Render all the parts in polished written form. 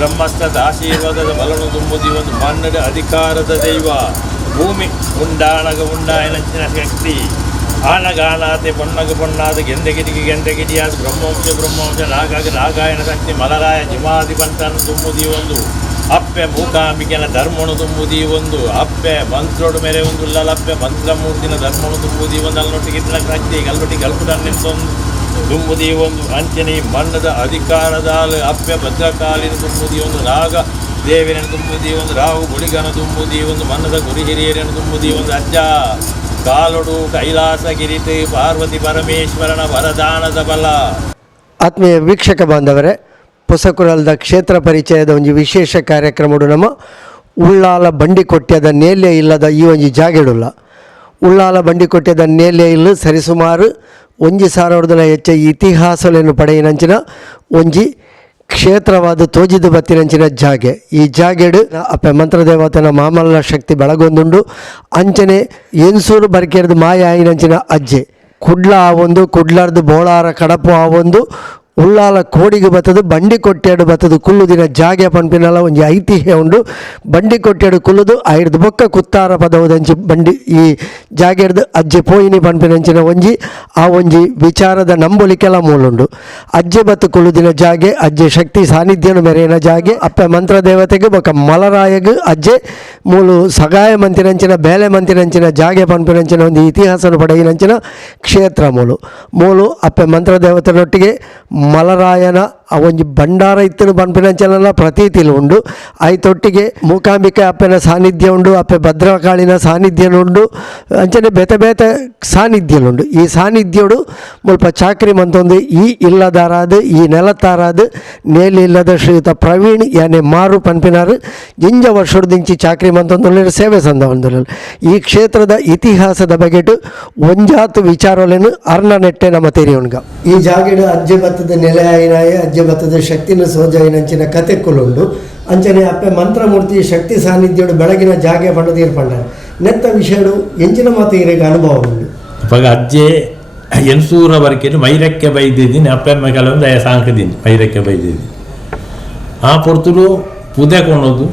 ಬ್ರಹ್ಮಸ್ಥದ ಆಶೀರ್ವಾದದ ಬಲನು ತುಂಬುದಿ ಒಂದು ಮನ್ನಡ ಅಧಿಕಾರದ ದೈವ ಭೂಮಿ ಉಂಡಾಯನಂಚಿನ ಶಕ್ತಿ ಆನಗಾನಾತೆ ಪೊಣ್ಣಾದ ಗೆಂದೆಗಿಡಿಯಾದ ಬ್ರಹ್ಮವಂಶ ನಾಗಾಯನ ಶಕ್ತಿ ಮಲರಾಯ ಜಿಮಾಧಿಪಂತನ ತುಂಬುದಿ ಒಂದು ಅಪ್ಪೆ ಮೂಕಾಂಬಿಕೆನ ಧರ್ಮನು ತುಂಬುದಿ ಒಂದು ಅಪ್ಪೆ ಮಂತ್ರೋಡು ಮೇರೆ ಒಂದು ಉಲ್ಲಲಪ್ಪೆ ಮಂತ್ರಮೂರ್ತಿನ ಧರ್ಮನು ತುಂಬುದಿ ಒಂದು ಅಲ್ಲೊಟ್ಟಿಗಿದ್ದ ಶಕ್ತಿ ಗಲ್ಬೊಟ್ಟಿಗೆ ಗಲ್ಪುಟನ್ನಿಂತೊಂದು ತುಂಬುದಿ ಒಂದು ಅಂಚನೆ ಮಣ್ಣದ ಅಧಿಕಾರದ ಅಪ್ಪೆ ಭದ್ರಕಾಲಿನ ತುಂಬುದಿ ಒಂದು ನಾಗ ದೇವಿನ ತುಂಬುದಿ ಒಂದು ರಾಹು ಗುಳಿಗನ ತುಂಬುದಿ ಒಂದು ಮಣ್ಣದ ಗುರಿ ಹಿರಿಯರನ್ನು ತುಂಬುದಿ ಒಂದು ಅಜ್ಜ ಕಾಲೊಡು ಕೈಲಾಸ ಗಿರಿತಿ ಪಾರ್ವತಿ ಪರಮೇಶ್ವರನ ವರದಾನದ ಬಲ. ಆತ್ಮೀಯ ವೀಕ್ಷಕ ಬಾಂಧವರೇ, ಪುಸಕುರಲ್ದ ಕ್ಷೇತ್ರ ಪರಿಚಯದ ಒಂದು ವಿಶೇಷ ಕಾರ್ಯಕ್ರಮಡು ನಮ್ಮ ಉಳ್ಳಾಲ ಬಂಡಿಕೊಟ್ಯದ ನೇಲ್ಯ ಇಲ್ಲದ ಈ ಒಂದು ಜಾಗೆಡುಲ್ಲ. ಉಳ್ಳಾಲ ಬಂಡಿಕೊಟ್ಯದ ನೇಲ್ಯ ಇಲ್ಲ ಸರಿಸುಮಾರು 1,000 ಹೆಚ್ಚ ಇತಿಹಾಸಗಳನ್ನು ಪಡೆಯಿನಂಚಿನ ಒಂಜಿ ಕ್ಷೇತ್ರವಾದ ತೋಜಿದು ಬತ್ತಿನಂಚಿನ ಜಾಗೆ. ಈ ಜಾಗೆಡು ಅಪ್ಪ ಮಂತ್ರದೇವತನ ಮಾಮಲ್ಲ ಶಕ್ತಿ ಬೆಳಗೊಂದುಂಡು ಅಂಚನೆ ಎನ್ಸೂರು ಬರ್ಕೇರ್ದು ಮಾಯ ಆಯಿನಂಚಿನ ಅಜ್ಜೆ ಕುಡ್ಲ ಆವೊಂದು ಕುಡ್ಲಾರ್ದು ಬೋಳಾರ ಕಡಪು ಆವೊಂದು ಉಳ್ಳಾಲ ಕೋಡಿಗೆ ಬತ್ತದು ಬಂಡಿಕೊಟ್ಟೆಡು ಬತ್ತದು ಕುಲ್ಲುದಿನ ಜಾಗೆ ಪಂಪಿನಲ್ಲ ಒಂಜಿ ಐತಿಹ್ಯ ಉಂಡು. ಬಂಡಿಕೊಟ್ಟೆಡು ಕುಲ್ಲುದು ಐಡ್ದು ಬೊಕ್ಕ ಕುತ್ತಾರ ಪದವುದಂಚಿ ಬಂಡಿ ಈ ಜಾಗೆಡ್ದು ಅಜ್ಜೆ ಪೋಯಿನಿ ಪಂಪಿನಂಚಿನ ಒಂಜಿ ಆ ಒಂಜಿ ವಿಚಾರದ ನಂಬೊಲಿಕೆಲ್ಲ ಮೂಲುಂಡು. ಅಜ್ಜೆ ಬತ್ತು ಕುಲ್ಲುದಿನ ಜಾಗೆ ಅಜ್ಜೆ ಶಕ್ತಿ ಸಾನ್ನಿಧ್ಯನು ಮೆರೆಯಿನ ಜಾಗೆ ಅಪ್ಪ ಮಂತ್ರ ದೇವತೆಗೆ ಬೊಕ್ಕ ಮಲರಾಯಗೂ ಅಜ್ಜೆ ಮೂಲು ಸಗಾಯ ಮಂತಿನಂಚಿನ ಬೇಲೆ ಮಂತಿನಂಚಿನ ಜಾಗೆ ಪಂಪಿನಂಚಿನ ಒಂದು ಇತಿಹಾಸನು ಪಡೆಯಿನಂಚಿನ ಕ್ಷೇತ್ರ ಮೂಲು ಅಪ್ಪ ಮಂತ್ರ ದೇವತೆನೊಟ್ಟಿಗೆ ಮಲರಾಯನ ಆ ಒಂಜಿ ಭಂಡಾರ ಇತ್ತನು ಪಂಪಿನಂಚನೆಲ್ಲ ಪ್ರತೀತಿಲು ಉಂಡು. ಐತೊಟ್ಟಿಗೆ ಮೂಕಾಂಬಿಕೆ ಅಪ್ಪನ ಸಾನ್ನಿಧ್ಯ ಉಂಡು, ಅಪ್ಪೆ ಭದ್ರಕಾಳಿನ ಸಾನ್ನಿಧ್ಯನುಂಡು, ಅಂಚನೆ ಬೇತೆ ಬೇತೆ ಸಾನ್ನಿಧ್ಯಲುಂಡು. ಈ ಸಾನ್ನಿಧ್ಯಡು ಮುಲ್ಪ ಚಾಕ್ರಿ ಮಂತೊಂದು ಈ ಇಲ್ಲದಾರಾದು ಈ ನೆಲತಾರಾದು ನೇಲಿಲ್ಲದ ಶ್ರೀಯುತ ಪ್ರವೀಣ್ ಯಾನೆ ಮಾರು ಪಂಪಿನಾರು ಜಿಂಜ ವರ್ಷದಿಂಚಿ ಚಾಕ್ರಿ ಮಂತೊಂದು ಸೇವೆ ಸಂದವಂದು. ಈ ಕ್ಷೇತ್ರದ ಇತಿಹಾಸದ ಬಗೆಟು ಒಂಜಾತು ವಿಚಾರಲೇನು ಅರ್ಣ ನೆಟ್ಟೆ ನಮ್ಮ ತೆರಿಯೋಣ್ಗ. ಈ ಜಾಗೆಡು ಅಜ್ಜೆ ಬತ್ತದ ನೆಲೆ ಆಯ್ನಾಯ ಅಜ್ಜೆ ಬತ್ತದ ಶಕ್ತಿನ ಸೋಜಾಯಿನಂಚಿನ ಕತೆ ಕುಲುಂಡು. ಅಂಚನೆ ಅಪ್ಪೆ ಮಂತ್ರಮೂರ್ತಿ ಶಕ್ತಿ ಸಾನ್ನಿಧ್ಯಡು ಬೆಳಗಿನ ಜಾಗೆ ಪಂಡದೀರ್ ಪಂಡ ನೆತ್ತ ವಿಷಯಡು ಎಂಚಿನ ಮಾತು ಇರಿಗೆ ಅನುಭವ ಉಂಡು. ಇವಾಗ ಅಜ್ಜೆ ಎನ್ಸೂರ ವರ್ಕೆನು ಮೈರಕ್ಕೆ ಬೈದಿದ್ದೀನಿ ಅಪ್ಪೆಮ್ಮ ಕೆಲವೊಂದು ಸಾಂಕದೀನಿ ಮೈರಕ್ಕೆ ಬೈದಿದ್ದೀನಿ ಆ ಪೊರ್ತುಲು ಪುದೆ ಕೊಣೋದು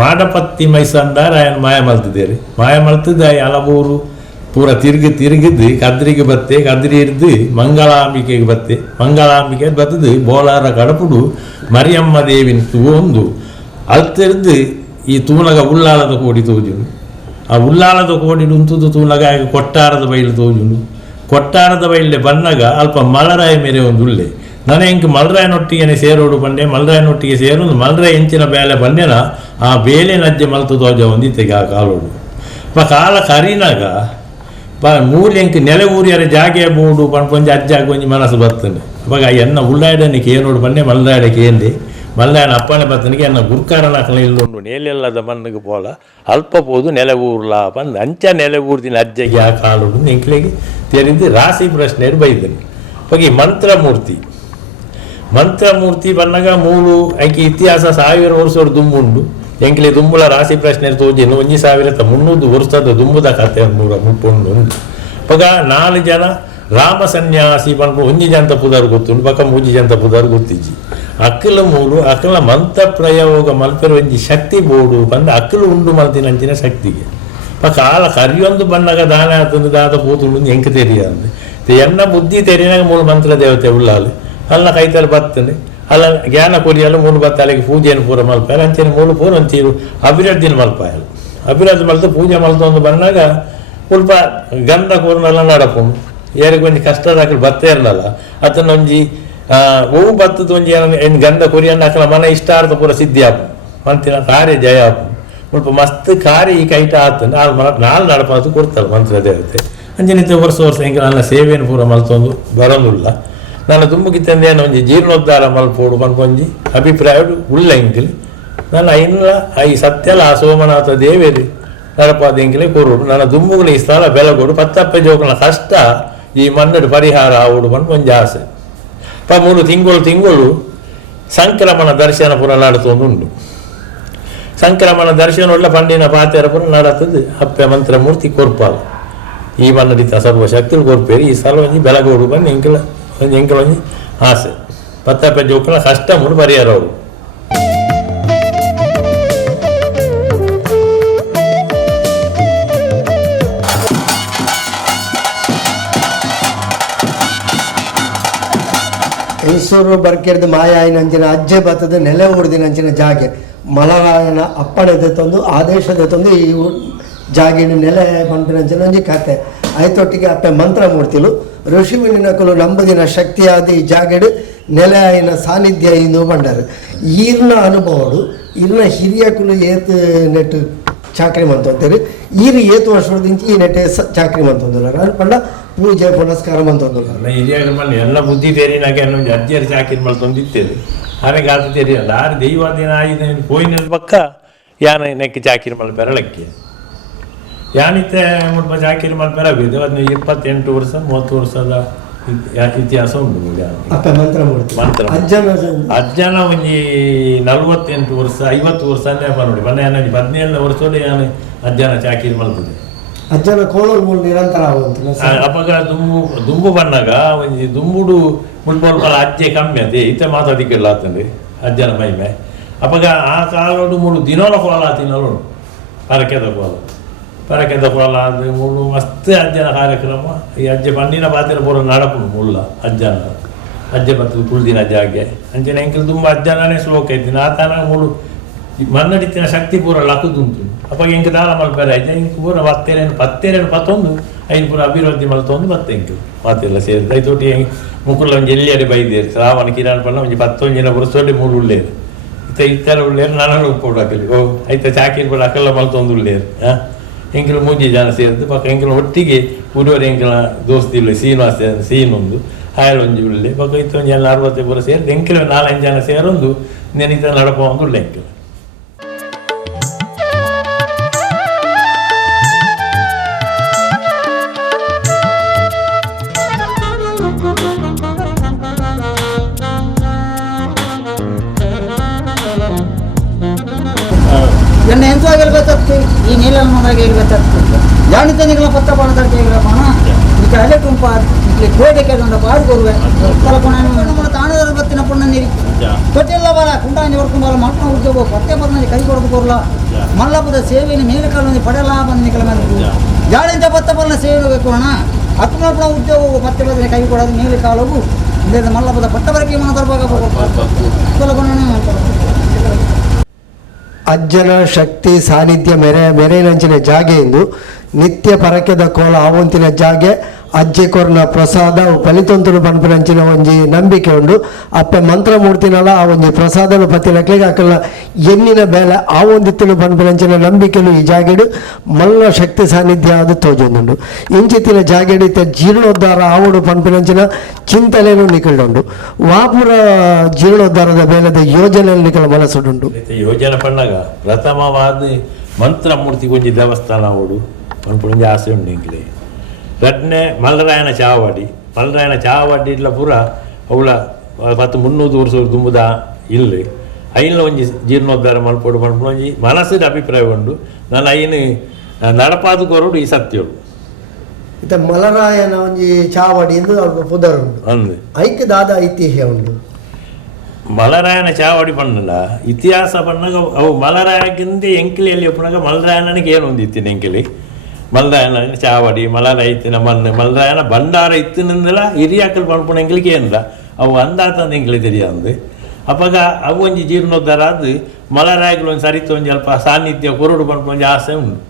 ಮಾಡಪತ್ತಿ ಮೈಸಂದಾರ ಆಯನ ಮಾಯ ಮಲ್ತಿದ್ದೇರಿ ಮಾಯ ಮಲ್ತಿದ್ದ ಹಲವೂರು ಪೂರ ತಿರುಗಿದ್ದು ಕದ್ರಿಗೆ ಬತ್ತೆ ಕದ್ರಿ ಹಿಡ್ದು ಮಂಗಳಾಂಬಿಕೆಗೆ ಬತ್ತೆ ಮಂಗಳಾಂಬಿಕೆ ಬತ್ತದು ಬೋಲಾರ ಕಡಪುಡು ಮರಿಯಮ್ಮ ದೇವಿನ ಒಂದು ಅಲ್ತಿರ್ದು ಈ ತೂನಗ ಉಳ್ಳಾಲದ ಕೋಡಿ ತೋಜುಂಡು. ಆ ಉಳ್ಳಾಲದ ಕೋಡಿ ಉಂತುದು ತೂನಗ ಕೊಟ್ಟಾರದ ಬೈಲು ತೋಜುಂಡು. ಕೊಟ್ಟಾರದ ಬೈಲೆ ಬನ್ನಾಗ ಅಲ್ಪ ಮಲರಾಯ ಮೇರೆ ಒಂದು ಉಳ್ಳೆ ನಾನು ಹೆಂಗೆ ಮಲರಾಯನೊಟ್ಟಿಗೆ ಸೇರೋಡು ಬಂಡೆ ಮಲರಾಯನೊಟ್ಟಿಗೆ ಸೇರೊಂದು ಮಲರಾಯ ಹೆಂಚಿನ ಬೇಲೆ ಬಂಡೆನ ಆ ಬೇಲೆ ನಜ್ಜೆ ಮಲ್ತು ತೋಜ ಒಂದಿತ್ತೆಗೆ ಆ ಕಾಲೋಡು ಕಾಲ ಕರಿನಾಗ ಮೂಲೆಂಕ್ ನೆಲೆ ಊರಿಯರ ಜಾಗೆ ಬೋಡು ಪಂಪೊಂಜಿ ಅಜ್ಜಾಗ ಒಂಜಿ ಮನಸ್ಸು ಬರ್ತದೆ. ಅವಾಗ ಎನ್ನ ಉಳ್ಳಾಡನಿಗೆ ಏನೋಡು ಬನ್ನೆ ಮಲ್ದಾಡಕ್ಕೆ ಏನ್ರಿ ಮಲ್ದಾಯನ ಅಪ್ಪನೆ ಬರ್ತನಿಗೆ ಎನ್ನ ಗುರ್ಕಾರನಕಲ ಇಲ್ಲೊಂಡು ನೇಲೆಲ್ಲದ ಮಣ್ಣಿಗೆ ಪೋಲ ಅಲ್ಪ ಪೋದು ನೆಲೆ ಊರ್ಲಾ ಬಂದು ಅಂಚ ನೆಲೆ ಊರ್ದಿನ ಅಜ್ಜಗೆ ಆ ಕಾಲೋಡು ಎಂಕ್ಲೆಗೆ ತೆರೆದು ರಾಶಿ ಪ್ರಶ್ನೆ ಬೈದನು. ಅವಾಗ ಈ ಮಂತ್ರಮೂರ್ತಿ ಬಂದಾಗ ಮೂಲು ಆಕೆ ಇತಿಹಾಸ 1000 ವರ್ಷದ ದುಂಬುಂಡು ಎಂಕ್ಲೆ ದುಂಬುಳ ರಾಶಿ ಪ್ರಶ್ನೆ ತೋಜಿನು 1300 ವರ್ಷದ ದುಂಬುದ ಕತೆ ಮುಪ್ಪುಂಡು ಉಂಡು. ಪಗ 4 ಜನ ರಾಮ ಸನ್ಯಾಸಿ ಪಂಪ 1 ಜಂತ ಪುದರ್ ಗೊತ್ತುಂಡು ಪಕ್ಕ 3 ಜಂತ ಪುದರ್ ಗೊತ್ತಿಜ್ಜಿ ಅಕ್ಕಲ ಮೂಲು ಅಕ್ಕಲ ಮಂತ್ರ ಪ್ರಯೋಗ ಮಲ್ಪೆರ ಒಂಜಿ ಶಕ್ತಿ ಬೋಡು ಬಂದ ಅಕ್ಕಲು ಉಂಡು ಮಲ್ತಿನಂಚಿನ ಶಕ್ತಿಗೆ ಪಕ್ಕ ಆಲ ಕರಿಯೊಂದು ಬಣ್ಣಗ ದಾನ ಆತಂದು ದಾದ ಪೋತುಂಡು ಎಂಕ ತೆರಿಯ ಅಂದೆ ಎನ್ನ ಬುದ್ಧಿ ತೆರಿನಾಗ ಮೂಲ ಮಂತ್ರ ದೇವತೆ ಉಳ್ಳಾಲು ಅಲ್ಲ ಕೈತಲ್ಲಿ ಬರ್ತದೆ ಅಲ್ಲ ಜ್ಞಾನ ಕೊರಿಯಲ್ಲ ಮೂಲು ಬತ್ತಲೆಗೆ ಪೂಜೆಯನ್ನು ಪೂರ ಮಲ್ಪಾಯ ಅಂಚೆನ ಮೂಲು ಪೂರ ಒಂಚೀರು ಅಭಿವೃದ್ಧಿನ ಮಲ್ಪಾಯಲ್ಲ ಅಭಿವೃದ್ಧಿ ಮಲ್ತು ಪೂಜೆ ಮಲ್ತೊಂದು ಬಂದಾಗ ಸ್ವಲ್ಪ ಗಂಧ ಕೂರ್ನೆಲ್ಲ ನಡಪುಂಡು ಏರಿಗೆ ಒಂಜಿ ಕಷ್ಟದ ಹಾಕಲು ಬತ್ತ ಇರಲ್ಲ ಅದನ್ನ ಒಂಜಿ ಹೂವು ಬತ್ತದ ಒಂಜಿ ಏನು ಗಂಧ ಕೊರಿಯನ್ನ ಹಾಕಲ ಮನ ಇಷ್ಟಾರ್ಥ ಪೂರ ಸಿದ್ಧಿ ಆಪು ಮಂತಿನ ಕಾರ್ಯ ಜಯ ಆಪು ಸ್ವಲ್ಪ ಮಸ್ತ್ ಕಾರ್ಯ ಈ ಕೈಟ ಆತಂದು ನಾಲ್ ನಡಪದು ಕೊಡ್ತಾರೆ ಮಂತ್ರ ದೇವತೆ ಅಂಜನಿತ ವರ್ಷ ಹೆಂಗೆ ನನ್ನ ಸೇವೆಯನ್ನು ಪೂರ ಮಲ್ತೊಂದು ಬರೋದಿಲ್ಲ. ನಾನು ತುಂಬುಗಿತ್ತಂದು ಏನೋ ಒಂಜಿ ಜೀರ್ಣೋದ್ಧಾರ ಮಲ್ಪೋಡು ಪನ್ಕೊಂಜಿ ಅಭಿಪ್ರಾಯ ಉಳ್ಳ ಎಂಕಲಿ ನನ್ನ ಇಲ್ಲ ಈ ಸತ್ಯಲ ಆ ಸೋಮನಾಥ ದೇವೇರಿ ನಡಪಾದ ಎಂಕಲೆ ಕೊರೋಡು ನನ್ನ ದುಂಬುಗಳ ಈ ಸ್ಥಳ ಬೆಳಗೋಡು ಪತ್ತಪ್ಪೆ ಜೋಕನ ಕಷ್ಟ ಈ ಮನ್ನಡು ಪರಿಹಾರ ಆವೋಡು ಪನ್ಕೊಂಜಿ ಆಸೆ 3 ತಿಂಗಳು ಸಂಕ್ರಮಣ ದರ್ಶನ ಪುರ ನಡತೊಂದುಂಡು. ಸಂಕ್ರಮಣ ದರ್ಶನ ಉಳ್ಳ ಪಂಡಿನ ಪಾತೆರ ಪುರ ನಡತದ್ದು ಅಪ್ಪೆ ಮಂತ್ರ ಮೂರ್ತಿ ಕೊರ್ಪಾಲ ಈ ಬನ್ನಡಿತ ಸರ್ವಶಕ್ತಿಗಳು ಕೊರ್ಪೇರಿ ಈ ಸಲ ಒಂಜಿ ಬೆಳಗೋಡು ಬಂದು ಎಂಕಲ ಒಂಜಿ ಆಸೆ ಪತ್ತಪ್ಪೆ ಜೋಕಲ ಕಷ್ಟ ಮುರು ಪರಿಹಾರವರು. ಹೆಂಗಸೂರು ಬರ್ಕೆರ್ದು ಮಾಯ ಆಯ್ನಂಚಿನ ಅಜ್ಜೆ ಬತ್ತದ ನೆಲೆ ಊರ್ದಿನಂಚಿನ ಜಾಗೆ ಮಲರಾಯನ ಅಪ್ಪಣೆದೆ ತಂದು ಆದೇಶದ ತಂದು ಈ ಜಾಗಿನ ನೆಲೆ ಪಂಪಿನಂಚಿನ ಒಂಜಿ ಕತೆ ಆಯ್ತೊಟ್ಟಿಗೆ ಅಪ್ಪೆ ಮಂತ್ರ ಮೂರ್ತಿಲು ಋಷಿಮುನಿನಕಲು ನಂಬುದಿನ ಶಕ್ತಿಯಾದ ಈ ಜಾಗೆಡು ನೆಲೆ ಆಯ್ನ ಸಾನ್ನಿಧ್ಯ ಇಂದು ಬಂಡರು ಈರ್ನ ಅನುಭವಡು ಇರ್ನ ಹಿರಿಯಕುಲು ಏತು ನೆಟ್ಟು ಚಾಕ್ರಿ ಮಂತಂತೇರಿ ಈರು ಏತು ವರ್ಷದಿಂಚಿ ಈ ನೆಟ್ಟೆ ಚಾಕ್ರಿ ಮಂತಂದಿಲ್ಲ ಪಂಡ ಪೂಜೆ ಪುನಸ್ಕಾರ ಮಂತಂದಿಲ್ಲ ಹಿರಿಯಾಗ ಮನೆ ಎಲ್ಲ ಬುದ್ಧಿ ತೇರಿನಾಗೆ ಅಜ್ಜಿಯರು ಚಾಕಿರ್ ಮಲ್ ತಂದಿತ್ತೇವೆ ಆಮೇಲೆ ಅದು ತೆರಿಯಲ್ಲ ಆರು ದೈವ ದಿನ ಆಯ್ತು ಪೋಯಿನ ಪಕ್ಕ ಯಾನ ನೆಕ್ಕೆ ಚಾಕಿರ್ ಮಲ್ ಬೆರಳಕ್ಕೆ ಯಾನಿತ್ತೆ ಮುಲ್ಪ ಚಾಕಿರ್ ಮಲ್ ಬೆರಬೇಕು ಅದನ್ನ 28 ವರ್ಷ 30 ವರ್ಷದ ಇತಿಹಾಸ ಉಂಟು ಮಂತ್ರ ಅಜ್ಜನ ಒಂಜಿ 48 ವರ್ಷ 50 ವರ್ಷ ನೋಡಿ ಮೊನ್ನೆ 17 ವರ್ಷದ ಯಾನು ಅಜ್ಜನ ಚಾಕಿರ್ ಮಲ್ತದೆ ಅಜ್ಜನ ಕೋಳೋಲ್ ನಿರಂತರ ಅಪಗ ದುಂಬು ಬಣ್ಣಗ ಒಂಜಿ ದುಂಬುಡು ಮುಳ್ಪೊಲ್ಪಲ ಅಜ್ಜೆ ಕಮ್ಮಿ ಅದೇ ಇತ್ತೆ ಮಾತಾಡಿಕೆಲ್ಲ ಆತಂದ್ರೆ ಅಜ್ಜನ ಮೈಮೆ ಅಪಗ ಆ ಕಾಲೋಡು ಮೂರು ದಿನೋಲ ಕೋಲ ತಿನ್ನೋಳು ಪರಕೆದ ಕೋಲ ಅದು ಮೂರು ಮಸ್ತ್ ಅಜ್ಜನ ಕಾರ್ಯಕ್ರಮ ಈ ಅಜ್ಜೆ ಪಂಡಿನ ಪಾತ್ರ ಪೂರ ನಡಪು ಮುಳ್ಳ ಅಜ್ಜೆ ಬತ್ತು ತುಳ್ದಿನ ಜಾಗೆ ಅಂಚನೆ ಎಂಕಲ್ ತುಂಬ ಅಜ್ಜನೇ ಶ್ಲೋಕ ಇದ್ದೀನಿ ಆತನ ಮೂರು ಮನ್ನಡಿತಿನ ಶಕ್ತಿ ಪೂರ ಲಕ್ಕದುಂಟು ಅಪ್ಪ ಎಂಕ ದಾಳ ಮಲ್ಪೇರೆ ಆಯ್ತು ಇಂಕ ಪೂರ ಪತ್ತೇರೇನು ಪತ್ತೊಂದು ಐದು ಪೂರ ಅಭಿವೃದ್ಧಿ ಮಲ್ತೊಂದು ಮತ್ತೆ ಎಂಕು ಮಾತೆಲ್ಲ ಸೇರಿದ ಐತೋಟಿ ಮುಕ್ಕುಲ್ಲ ಒಂಜಿ ಎಲ್ಲಿಯಡೆ ಬೈದೇರು ಶ್ರಾವಣ ಕಿರಾಣ ಪಣ್ಣ ಒಂಜಿ 11 ವರ್ಷದಲ್ಲಿ 3 ಉಳ್ಳೇರು ಇತ್ತರ ಉಳ್ಳೇರು ನಾನು ಉಪ್ಪು ಹಾಕಲಿ ಓ ಆಯ್ತಾ ಚಾಕಿನ ಪೂರ ಅಕ್ಕೆಲ್ಲ ಮಲ್ತೊಂದು ಉಳ್ಳೇರು ಎಂಕಲು 3 ಜನ ಸೇರಿದ್ದು ಪಕ್ಕ ಎಂಕಲ ಒಟ್ಟಿಗೆ ಉಡುವರೆ ಎಂಕಲ ದೋಸ್ತಿಲ್ಲ ಶ್ರೀನಿವಾಸ ಸೀನೊಂದು ಹಾಯಳೊಂಜಿ ಉಳ್ಳೆ ಪಕ್ಕ ಇತ್ತು ಒಂಜಿ 40 ಪೂರ ಸೇರಿದ್ದು ಎಂಕಲ 4-5 ಜನ ಸೇರೊಂದು ನೆನಿತ ನಡಪ ಒಂದು ಉಳ್ಳೆ ಎಂಕಲು ಎನ್ನ ಎಂತ ಗೆಲ್ಬೇಕತ್ತು ಈ ನೀಲಮ್ಮನಾಗ ಗೆಲ್ಬೇಕತ್ತು ಜಾಣಿತ ನಿಗಲ ಪತ್ತ ಪಾಡದಕ್ಕೆ ಗೆಲ್ಲಪ್ಪಣ ಈಗ ಅಲೆ ತುಂಬಾ ಇಲ್ಲಿ ಕೋಟೆಗೆ ದಂಡ ಪಾಡು ಕೊರುವೆ ಕಲ್ಪನೆ ನಮ್ಮ ತಾಣದ ಬತ್ತಿನ ಪುಣ್ಣ ನೀರಿ ತೊಟ್ಟಿಲ್ಲ ಬರ ಕುಂಡಾನಿ ವರ್ಕೊಂಬರ ಮಕ್ಕಳ ಉದ್ಯೋಗ ಪತ್ತೆ ಬಂದ ಕೈ ಕೊಡದು ಕೊರಲ ಮಲ್ಲಪ್ಪದ ಸೇವೆಯನ್ನು ಮೇಲೆ ಕಾಲೊಂದು ಪಡೆಯಲ ಬಂದ ನಿಕಲ ಮೇಲೆ ಜಾಳಿಂತ ಪತ್ತ ಬರಲ ಸೇವೆ ಬೇಕು ಅಣ್ಣ ಹತ್ತು ಉದ್ಯೋಗ ಮತ್ತೆ ಬಂದರೆ ಕೈ ಕೊಡೋದು ಮೇಲೆ ಕಾಲೋಗು ಮಲ್ಲಪ್ಪದ ಪಟ್ಟ ಬರಕೆ ಅಜ್ಜನ ಶಕ್ತಿ ಸಾನ್ನಿಧ್ಯ ಮೆರೆನಂಚಿನ ಜಾಗೆಯಿಂದ ನಿತ್ಯ ಪರಕೆದ ಕೋಲ ಆವಂತಿನ ಜಾಗೆ ಅಜ್ಜೆ ಕೊರ್ನ ಪ್ರಸಾದ ಫಲಿತಂತನು ಪನ್ಪನಂಚಿನ ಒಂಜಿ ನಂಬಿಕೆ ಉಂಡು ಅಪ್ಪೆ ಮಂತ್ರ ಮೂರ್ತಿನಲ್ಲ ಆ ಒಂಜಿ ಪ್ರಸಾದನು ಪತ್ತಿನಕ್ಲಿಗೆ ಅಕ್ಕಲ್ಲ ಎನ್ನಿನ ಬೇಲೆ ಆ ಒಂದಿತ್ತನು ಪನ್ಪನಂಚಿನ ನಂಬಿಕೆನು ಈ ಜಾಗೆಡು ಮಲ್ಲ ಶಕ್ತಿ ಸಾನ್ನಿಧ್ಯ ಅದು ತೋಜೊಂದುಂಡು ಇಂಚಿತ್ತಿನ ಜಾಗೆಡಿತ ಜೀರ್ಣೋದ್ಧಾರ ಆವಡು ಪನ್ಪನಂಚಿನ ಚಿಂತನೆಯನ್ನು ನಿಕಳುಂಡು ವಾಪುರ ಜೀರ್ಣೋದ್ಧಾರದ ಬೇಲದ ಯೋಜನೆ ನಿಕಲ ಮನಸ್ಸುಡುಂಡು ಯೋಜನೆ ಪಣ್ಣಗ ಪ್ರಥಮವಾದ ಮಂತ್ರ ಮೂರ್ತಿ ಒಂಜಿ ದೇವಸ್ಥಾನ ಆವಡು ಪನ್ಪುಂಜಿ ಆಸೆ ಉಂಡು ಇಂಗ್ಲೇ ರಡ್ನೆ ಮಲ್ರಾಯನ ಚಾವಡಿ ಇಟ್ಲ ಪೂರ ಅವಳ 300 ವರ್ಷ ತುಂಬುದ ಇಲ್ಲಿ ಐನ ಒಂಜಿ ಜೀರ್ಣೋದ್ಧಾರ ಮಲ್ಪೋಡು ಮಲ್ಪು ಒಂಜಿ ಮನಸ್ಸಿನ ಅಭಿಪ್ರಾಯ ಉಂಡು ನಾನು ಐನು ನಡಪಾದು ಕೊರಡು ಈ ಸತ್ಯೋಡು ಇತ್ತ ಮಲರಾಯನ ಒಂಜಿ ಚಾವಡಿ ಪುದರ್ ಉಂಡು ಅಂದು ಐಕ್ಯ ದಾದ ಐತಿಹ್ಯ ಉಂಡು ಮಲರಾಯನ ಚಾವಡಿ ಪಣ್ಣಲ್ಲ ಇತಿಹಾಸ ಪಣ್ಣಗ ಅವು ಮಲರಾಯಗಿಂದ ಎಂಕಿಲಿಯಲ್ಲಿ ಒಪ್ಪನಾಗ ಮಲರಾಯನಿಗೆ ಏನು ಒಂದಿತ್ತಿನ ಎಂಕಿಲಿ ಮಲ್ರಾಯನ ಚಾವಡಿ ಮಲರಾಯ ಇತ್ತಿನ ಮಣ್ಣು ಮಲ್ರಾಯನ ಭಂಡಾರ ಇತ್ತಿನಿಂದಲ ಹಿರಿಯಾಕಲ್ ಪಣ್ಪುಣೆಂಗ್ಲಿಗೆ ಏನಿಲ್ಲ ಅವು ಅಂದಾತಂದು ಎಂಗ್ಲಿ ತೆರಿಯಂದು ಅಪ್ಪಾಗ ಅವು ಒಂಜಿ ಜೀರ್ಣೋದ್ಧಾರ ಅದು ಮಲರಾಯಗಳು ಒಂದು ಸರಿತು ಒಂದು ಸ್ವಲ್ಪ ಸಾನ್ನಿಧ್ಯ ಕೊರಡು ಪಣ್ಪು ಒಂಜಿ ಆಸೆ ಉಂಟು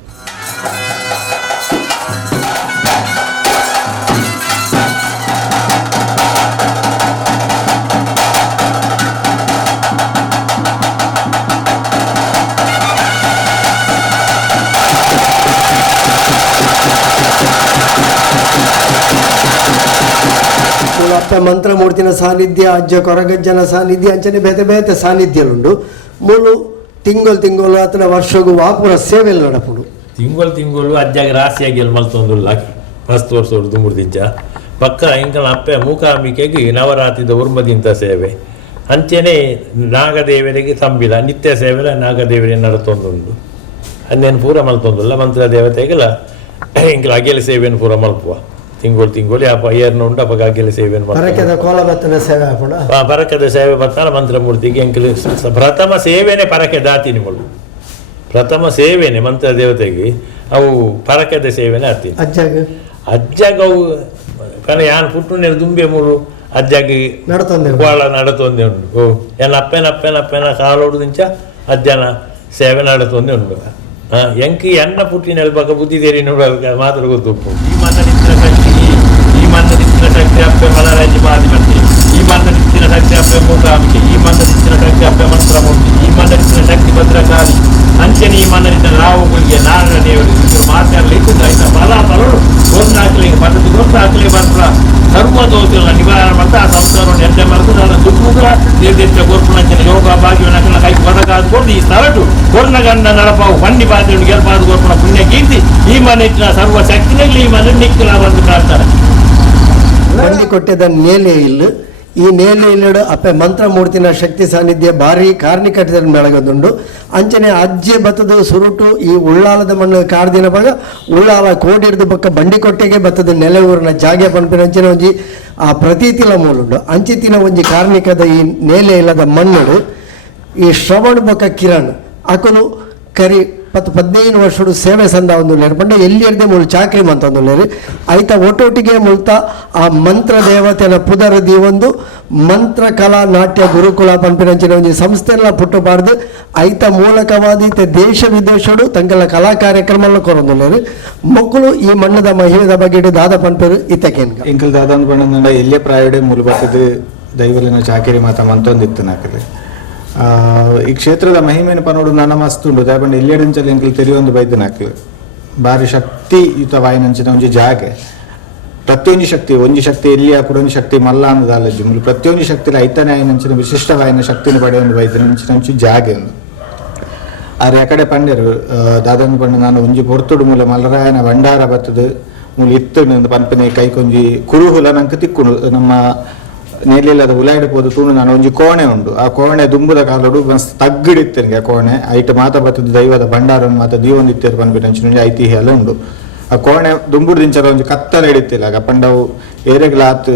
ಅಪ್ಪ ಮಂತ್ರ ಮೂರ್ತಿನ ಸಾನ್ನಿಧ್ಯ ಅಜ್ಜ ಕೊರಗಜ್ಜನ ಸಾನ್ನಿಧ್ಯ ಅಂಚನೆ ಬೇತೆ ಬೇತೆ ಸಾನ್ನಿಧ್ಯಲುಂಡು ಮೂಲು ತಿಂಗಳು ಅತನ ವರ್ಷಗೂ ವಾಪುರ ಸೇವೆಯಲ್ಲಿ ನಡಪುಡು ತಿಂಗಳು ಅಜ್ಜಾಗ ರಾಸಿಯಾಗಿ ಎಲ್ಲಿ ಮಲ್ತೊಂದುಲ್ಲ 10 ವರ್ಷ ದುಂಬುರ್ದಿಂಚ ಪಕ್ಕ ಇಂಕಲ ಅಪ್ಪೆ ಮೂಕಾಂಬಿಕೆಗೆ ನವರಾತ್ರಿದ ಉರ್ಮದಿಂತ ಸೇವೆ ಅಂಚೆನೆ ನಾಗದೇವರಿಗೆ ತಂಬಿಲ ನಿತ್ಯ ಸೇವೆಲ ನಾಗದೇವರಿಗೆ ನಡತೊಂದುಂಡು ಅಂದೇನು ಪೂರ ಮಲ್ತೊಂದುಲ್ಲ ಮಂತ್ರ ದೇವತೆಗೆಲ್ಲ ಇಂಕಲ ಅಗೆಲ ಸೇವೆಯನ್ನು ಪೂರ ಮಲ್ಪುವ ತಿಂಗಳು ಯಾಪ ಏರ್ನ ಉಂಟು ಅವಾಗ ಅಗೆಲ ಸೇವೆಯನ್ನು ಪರಕೆದ ಕೋಲಬತ್ತನ ಸೇವೆ ಹಾಕೋಣ ಪರಕದ ಸೇವೆ ಬರ್ತಾನೆ ಮಂತ್ರಮೂರ್ತಿಗೆ ಎಂಕಲು ಪ್ರಥಮ ಸೇವೆನೇ ಪರಕೆ ದಾತಿನಿ ಮಳು ಪ್ರಥಮ ಸೇವೆನೆ ಮಂತ್ರ ದೇವತೆಗೆ ಅವು ಪರಕದ ಸೇವೆನೇ ಆತೀನಿ ಅಜ್ಜಾಗ ಅವು ಕಣ ಯಾನ್ ಪುಟ್ಟು ದುಂಬೆ ಮೂರು ಅಜ್ಜಾಗಿ ನಡತೊಂದೆ ಉಂಟು ಏನ ಅಪ್ಪೆನ ಕಾಲೋಡುದಿಂಚ ಅಜ್ಜನ ಸೇವೆ ನಡತೊಂದೆ ಉಂಟು ಎಂಕಿ ಎನ್ನ ಪುಟ್ಟಿನ ಎಲ್ಬಾಕ ಬುದ್ಧಿ ತೇರಿ ನೋಡುವ ಮಾತ್ರ ಗೊತ್ತುಪ್ಪು ಈ ಮನ್ನದಿತ್ತಿನ ಶಕ್ತಿ ಅಪ್ಪೆ ಮಲರಾಜಿ ಬಾದಿ ಮತ್ತೆ ಈ ಮನ್ನದಿತ್ತಿನ ಶಕ್ತಿ ಅಪ್ಪೆ ಮೂಕಾಂಬಿಕೆ ಈ ಮನ್ನದಿತ್ತಿನ ಶಕ್ತಿ ಅಪ್ಪೆ ಮಂತ್ರಮೂರ್ತಿ ಈ ಮನ್ನದಿತ್ತಿನ ಶಕ್ತಿ ಭದ್ರಕಾಳಿ ಅಂಚನೆ ಈ ಮನ್ನದಿದ್ದ ರಾಹುಗಳಿಗೆ ನಾರಾಯಣ ದೇವರು ಇವರು ಮಾತಾಡಲಿ ಇತ್ತು ಆಯ್ತಾ ಫಲಗಳು ಗೊಂದಾಕಲಿ ಪದ್ಧತಿ ಗೊಂದಾಕಲಿ ಬರ್ತಾ ಸರ್ವ ದೋಷಗಳನ್ನ ನಿವಾರಣೆ ಮಾಡ್ತಾ ಆ ಸಂಸಾರವನ್ನು ಎಡ್ಡೆ ಮರೆತು ನಾನು ದುಃಖ ನಿರ್ದಿಷ್ಟ ಗೋರ್ಪುಣಂಚಿನ ಯೋಗ ಭಾಗ್ಯವನ್ನ ಕೈ ಬದಕಾದ್ಕೊಂಡು ಈ ಸ್ಥಳಟು ಗೋರ್ನಗಂಡ ನಡಪಾವು ಬಂಡಿ ಬಾಧ್ಯವನ್ನು ಗೆಲ್ಪಾದ ಗೋರ್ಪುಣ ಪುಣ್ಯ ಕೀರ್ತಿ ಈ ಮನೆಯ ಸರ್ವ ಶಕ್ತಿನಲ್ಲಿ ಈ ಮನೆ ನಿಕ್ಕಲ ಬಂದು ಕಾಡ್ತಾರೆ ಬಂಡಿ ಕೊಟ್ಟಿದ್ದ ನೇಲೆ ಇಲ್ಲ ಈ ನೇಲೆ ಇಲ್ಲಡು ಅಪ್ಪೆ ಮಂತ್ರಮೂರ್ತಿನ ಶಕ್ತಿ ಸಾನ್ನಿಧ್ಯ ಭಾರಿ ಕಾರ್ನಿಕಟ್ಟದ ಬೆಳಗದುಂಡು ಅಂಚನೆ ಅಜ್ಜೆ ಬತ್ತದ ಸುರುಟು ಈ ಉಳ್ಳಾಲದ ಮಣ್ಣು ಕಾಡ್ದಿನ ಭಾಗ ಉಳ್ಳಾಲ ಕೋಡಿಡ್ದು ಪಕ್ಕ ಬಂಡಿಕೊಟ್ಟೆಗೆ ಬತ್ತದ ನೆಲೆ ಊರಿನ ಜಾಗೆ ಪಂಪಿನ ಅಂಚನೆ ಒಂಜಿ ಆ ಪ್ರತೀತಿಲ ಮೂಲುಂಡು ಅಂಚಿತಿನ ಒಂಜಿ ಕಾರ್ಮಿಕದ ಈ ನೇಲೆ ಇಲ್ಲದ ಮಣ್ಣು ಈ ಶ್ರವಣ ಬೊಕ್ಕ ಕಿರಣ್ ಅಕಲು ಕರಿ 15 ವರ್ಷಡು ಸೇವೆ ಸಂದ ಒಂದು ಲೇರು ಪಂಡ ಎಲ್ಲಿಯರ್ದೆ ಮೂಲ ಚಾಕ್ರಿ ಮಂತ ಒಂದು ಲೇರು ಐತ ಒಟ್ಟೊಟ್ಟಿಗೆ ಮುಲ್ತ ಆ ಮಂತ್ರ ದೇವತೆನ ಪುದರದಿ ಒಂದು ಮಂತ್ರ ಕಲಾ ನಾಟ್ಯ ಗುರುಕುಲ ಪಂಪಿನಂಚಿನ ಒಂದು ಸಂಸ್ಥೆಲ್ಲ ಪುಟ್ಟಬಾರ್ದು ಐತ ಮೂಲಕವಾದ ದೇಶ ವಿದೇಶಡು ತಂಕಲ ಕಲಾ ಕಾರ್ಯಕ್ರಮ ಕೊರೊಂದು ಲೇರು ಮಕ್ಕಳು ಈ ಮಣ್ಣದ ಮಹಿಳೆದ ಬಗ್ಗೆ ದಾದ ಪಂಪರು ಇತಕೇನ್ ಇಂಕಲ್ ದಾದ ಪಂಡ ಎಲ್ಲೇ ಪ್ರಾಯಡೆ ಮೂಲಬತ್ತದ ದೈವಲಿನ ಚಾಕರಿ ಮಾತ ಮಂತೊಂದಿತ್ತು ನಾಕಲ್ಲಿ ಈ ಕ್ಷೇತ್ರದ ಮಹಿಮೆನ ಪನೋಡು ನನ್ನ ಮಸ್ತ್ ಉಂಟು ದಾಯಪಂಡ ಇಲ್ಲೆಡಿಂಚಲ್ಲಿ ಎಂಕಲ್ ತೆರಿಯೊಂದು ಬೈದು ನಾಕು ಭಾರಿ ಶಕ್ತಿಯುತವಾಯಿನಂಚಿನ ಒಂಜಿ ಜಾಗೆ ಪ್ರತಿಯೊಂದು ಶಕ್ತಿ ಒಂಜಿ ಶಕ್ತಿ ಎಲ್ಲಿಯ ಪುಡೊಂದು ಶಕ್ತಿ ಮಲ್ಲ ಅನ್ನದಾಲಜ್ಜಿ ಮುಲು ಪ್ರತಿಯೊಂದು ಶಕ್ತಿಲಿ ಐತನೇ ಆಯ್ನಂಚಿನ ವಿಶಿಷ್ಟವಾಯಿನ ಶಕ್ತಿನ ಪಡೆಯೊಂದು ಬೈದಿನಂಚಿನ ಒಂಚಿ ಜಾಗೆ ಒಂದು ಆದ್ರೆ ಆ ಕಡೆ ಪಂಡ್ಯರು ದಾದನ ಪಂಡ ನಾನು ಒಂಜಿ ಪೊರ್ತುಡು ಮೂಲ ಮಲ್ಲರಾಯನ ಭಂಡಾರ ಬತ್ತದು ಮೂಲ ಇತ್ತು ಪಂಪನೆ ಕೈಕೊಂಜಿ ಕುರುಹುಲ ನಂಗೆ ತಿಕ್ಕುಡು ನಮ್ಮ ನೇಲಿಲ್ಲದ ಉಲಾಯಿಡಬಹುದು ತೂಣು ನಾನು ಒಂಜಿ ಕೋಣೆ ಉಂಡು ಆ ಕೋಣೆ ದುಂಬುದ ಕಾಲಡು ಮಸ್ತ್ ತಗ್ಗಿಡಿತ್ತೇನೆ ಆ ಕೋಣೆ ಐಟ್ ಮಾತ ಬತ್ತದ ದೈವದ ಭಂಡಾರ ಮಾತ ದೀವೊಂದಿತ್ತೇರು ಪನ್ಬಿಟ್ಟು ಐತಿಹ್ಯ ಎಲ್ಲ ಉಂಡು ಆ ಕೋಣೆ ದುಂಬುಡು ದಿಂಚರ ಒಂಜಿ ಕತ್ತಲ ಹಿಡಿತಿಲ್ಲ ಆಗ ಪಂಡವು ಏರೆಗ್ಲಾತ್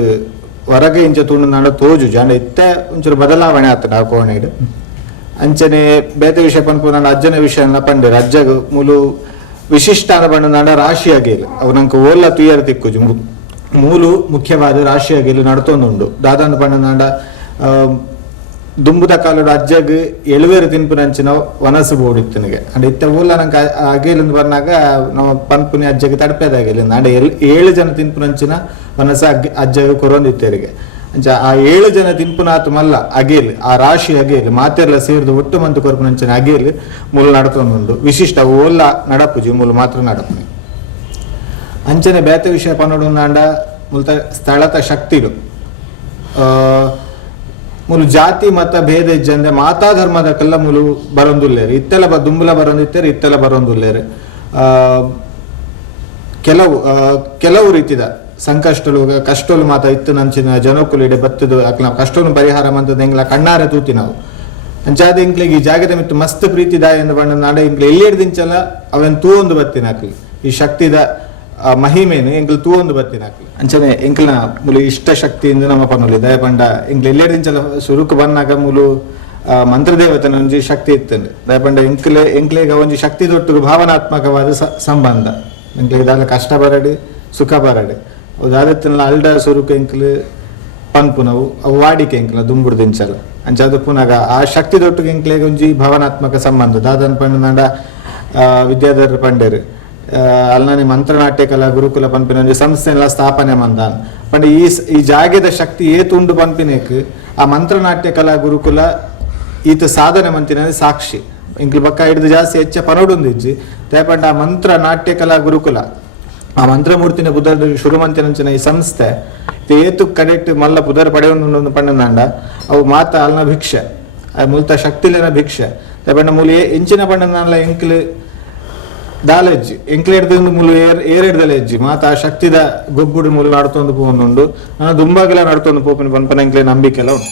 ಹೊರಗೆ ಇಂಚ ತೂಣು ನಾಡ ತೋಜು ಜಾಂಡ ಇತ್ತೆ ಒಂಚೂರು ಬದಲಾವಣೆ ಆತನ ಆ ಕೋಣೆ ಅಂಚನೆ ಬೇತೆ ವಿಷಯ ಪನ್ಪು ನಾನು ಅಜ್ಜನ ವಿಷಯ ಪಂಡಿರ ಅಜ್ಜಗ ಮೂಲು ವಿಶಿಷ್ಟ ಬಣ್ಣ ನಾಡ ರಾಶಿಯಾಗೇಲ ಅವು ನಂಗೆ ಓಲ್ಲ ತುಯ್ಯರ ತಿಕ್ಕುಜು ಮೂಲು ಮುಖ್ಯವಾದ ರಾಶಿಯಾಗಿ ನಡ್ತೊಂದುಂಡು ದಾದಾಂಡ ಪಂಡ ದುಂಬುದ ಕಾಲದ ಅಜ್ಜಗ್ ಎಳುವೇರು ತಿನ್ಪುನಂಚಿನ ವನಸು ಬೋಡಿತ್ತನಿಗೆ ಅಂಡ್ ಇತ್ತ ಊಲ ನಂಗೆ ಅಗೇಲಿಂದ ಬಂದಾಗ ನಾವು ಪನ್ಪುನಿ ಅಜ್ಜಗೆ ತಡಪೇದಾಗಿಲ್ಲ ಅಂಡ್ 7 ಜನ ತಿನ್ಪುನಂಚಿನ ವನಸ ಅಜ್ಜಗ ಕೊರೊಂದಿತ್ತೇರಿಗೆ ಅಂಚ ಆ 7 ಜನ ತಿನ್ಪುನಾತು ಮಲ್ಲ ಅಗೇಲ್ ಆ ರಾಶಿ ಅಗೇಲ್ ಮಾತೆಲ್ಲ ಸೇರಿದು ಒಟ್ಟು ಮಂತು ಕೊರ್ಪುನಂಚಿನ ಅಗೇಲ್ ಮೂಲ ನಡ್ತೊಂದುಂಡು ವಿಶಿಷ್ಟ ಓಲ್ಲ ನಡಪುಜಿ ಮೂಲ ಮಾತ್ರ ನಡಪುನಿ ಅಂಚನೆ ಬೇತೆ ವಿಷಯ ಪನ್ನೋಡು ನಾಂಡ ಮುಲ್ತ ಸ್ಥಳತ ಶಕ್ತಿಡು ಮುಲು ಜಾತಿ ಮತ ಭೇದ ಇಜ್ಜಂದೆ ಮಾತಾ ಧರ್ಮದಕ್ಕೆಲ್ಲ ಮುಲು ಬರೊಂದುಲ್ಲೇರು ಇತ್ತೆಲ್ಲ ದುಂಬುಲ ಬರೊಂದಿತ್ತೇರು ಇತ್ತೆಲ್ಲ ಬರೊಂದುಲ್ಲೇರು ಕೆಲವು ರೀತಿದ ಸಂಕಷ್ಟಲು ಕಷ್ಟಲು ಮಾತ ಇತ್ತು ನಂಚಿನ ಜನಕ್ಕುಲಿಡೆ ಬತ್ತದು ಅಕ್ಲ ಕಷ್ಟನು ಪರಿಹಾರ ಮಂತದ ಎಂಗ್ಲ ಕಣ್ಣಾರೆ ತೂತಿ ನಾವು ಅಂಚಾದ ಇಂಕ್ಲಿಗೆ ಈ ಜಾಗದ ಮಿತ್ತು ಮಸ್ತ್ ಪ್ರೀತಿದಾಯ ಎಂದು ಬಣ್ಣ ನಾಡ ಇಂಕ್ಲೆ ಎಲ್ಲಿಡ್ದಿಂಚಲ್ಲ ಅವನ್ ತೂ ಒಂದು ಬತ್ತಿನ ಹಾಕ್ಲಿ ಈ ಶಕ್ತಿದ ಮಹಿಮೇನು ಎಂಕಲ್ ತೂ ಒಂದು ಬತ್ತಿನ ಹಾಕ್ಲಿ ಅಂಚನೆ ಎಂಕಲ್ನ ಮುಲು ಇಷ್ಟ ಶಕ್ತಿಯಿಂದ ನಮ್ಮ ಪನ್ನೊಲಿ ದಯ ಪಂಡ ಎಂಕ್ಲೆ ಎಲ್ಲಿಡ್ದಿಂಚಲ್ಲ ಸುರುಕು ಬಂದಾಗ ಮುಲು ಮಂತ್ರದೇವತನ ಒಂಜಿ ಶಕ್ತಿ ಇತ್ತಂಡು ದಯ ಪಂಡ ಎಂಕ್ಲೆಗ ಒಂಜಿ ಶಕ್ತಿ ದೊಟ್ಟು ಭಾವನಾತ್ಮಕವಾದ ಸಂಬಂಧ ಎಂಕ್ಲೆ ಇದಾಲ ಕಷ್ಟ ಬರಡು ಸುಖ ಬರಡು ಅದಾದತ್ತಿನ ಅಲ್ಡ ಸುರುಕು ಎಂಕ್ಲು ಪನ್ಪುನವು ಅವು ವಾಡಿಕೆ ಎಂಕ್ಲ ದುಂಬುಡು ದಿಂಚಲ ಅಂಚಾದ ಪುನಗ ಆ ಶಕ್ತಿ ದೊಟ್ಟಿಗೆ ಎಂಕ್ಲೆಗ ಒಂಜಿ ಭಾವನಾತ್ಮಕ ಸಂಬಂಧ ದಾದನ್ ಪಂಡ ನಾಡ ವಿದ್ಯಾಧರ ಪಂಡೇರು ಅಲ್ಲಾನೆ ಮಂತ್ರನಾಟ್ಯ ಕಲಾ ಗುರುಕುಲ ಪನ್ಪಿನ ಸಂಸ್ಥೆ ಎಲ್ಲ ಸ್ಥಾಪನೆ ಮಂದಾನ್ ಪಂಡ ಈ ಜಾಗದ ಶಕ್ತಿ ಏತುಂಡು ಪನ್ಪಿನೇಕ್ ಆ ಮಂತ್ರನಾಟ್ಯ ಕಲಾ ಗುರುಕುಲ ಈತ ಸಾಧನೆ ಮಂತಿನ ಸಾಕ್ಷಿ ಇಂಕ್ಲು ಪಕ್ಕ ಹಿಡಿದು ಜಾಸ್ತಿ ಹೆಚ್ಚ ಪನೋಡೊಂದು ಇಜ್ಜಿ ದಯಪಂಡ ಆ ಮಂತ್ರ ನಾಟ್ಯ ಕಲಾ ಗುರುಕುಲ ಆ ಮಂತ್ರಮೂರ್ತಿನ ಪುದರ್ ಶುರುಮಂತಿನಂಚಿನ ಈ ಸಂಸ್ಥೆ ಏತು ಕಡೆಕ್ಟ್ ಮಲ್ಲ ಪುದರ್ ಪಡೆಯೊಂದು ಪಂಡನಾಂಡ ಅವು ಮಾತ ಅಲ್ನ ಭಿಕ್ಷೆ ಮುಲ್ತ ಶಕ್ತಿಲಿನ ಭಿಕ್ಷೆ ದಯಪಂಡ ಮೂಲ ಎಂಚಿನ ಪಂಡನಲ್ಲ ಎಂಕ್ಲು ದಾಲೆಜ್ಜಿ ಎಂಕ್ಲೆಡ್ದು ಮೂಲ ಏರೆಡ್ದಲೆಜ್ಜಿ ಮಾತ ಆ ಶಕ್ತಿದ ಗೊಬ್ಬುಡು ಮೂಲ ನಡ್ತೊಂದು ಪೋನುಂಡು ನಾನು ದುಂಬಾಗೆಲ್ಲ ನಡ್ತೊಂದು ಪೋಪಿನ ಪನ್ಪನ ಎಂಕ್ಲೆ ನಂಬಿಕೆಲ್ಲ ಉಂಟು.